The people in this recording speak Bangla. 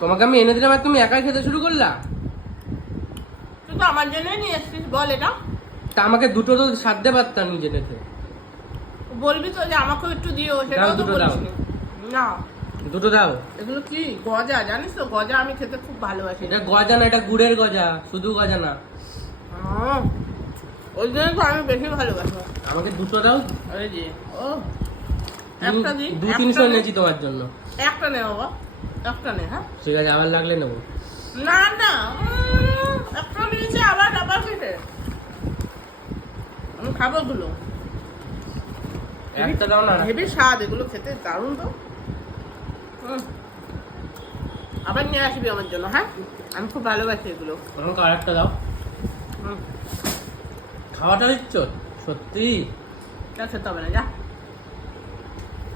তোমাকে আমি এনে দিলাম আর তুমি একাই খেতে শুরু করলা। তুই তো আমার জন্যই নিয়ে এসছিস, বল এটা। তা আমাকে দুটো তো সাধ্যে পারতাম নিজে থেকে। বলবি তো যে আমাকেও একটু দিও, সেটাও তো দুটো বলিস দাও। নি। না, দুটো দাও। এগুলো কি গজা, জানিস তো গজা আমি খেতে খুব ভালোবাসি। এটা গজা না, এটা গুড়ের গজা, শুধু গজা না। আহ, ওই জন্য তো আমি বেশি ভালোবাসি। আমাকে দুটো দাও। এই যে ও একটা দি, 200-300 এনেছি তোমার জন্য। একটা নে বাবা, একটা নে। হ্যাঁ ঠিক আছে, আবার লাগলে নেবো। না না, একটা নিয়েছি আবার আবার খেতে। আমি খাবো এগুলো, একটা দাও না। হেবি স্বাদ এগুলো খেতে, দারুণ তো। আবার নিয়ে আসবি আমার জন্য, হ্যাঁ? আমি খুব ভালোবাসি এগুলো। আমাকে আর একটা দাও। হুম, খাওয়াটা দিচ্ছ সত্যি? তা খেতে হবে না, যা।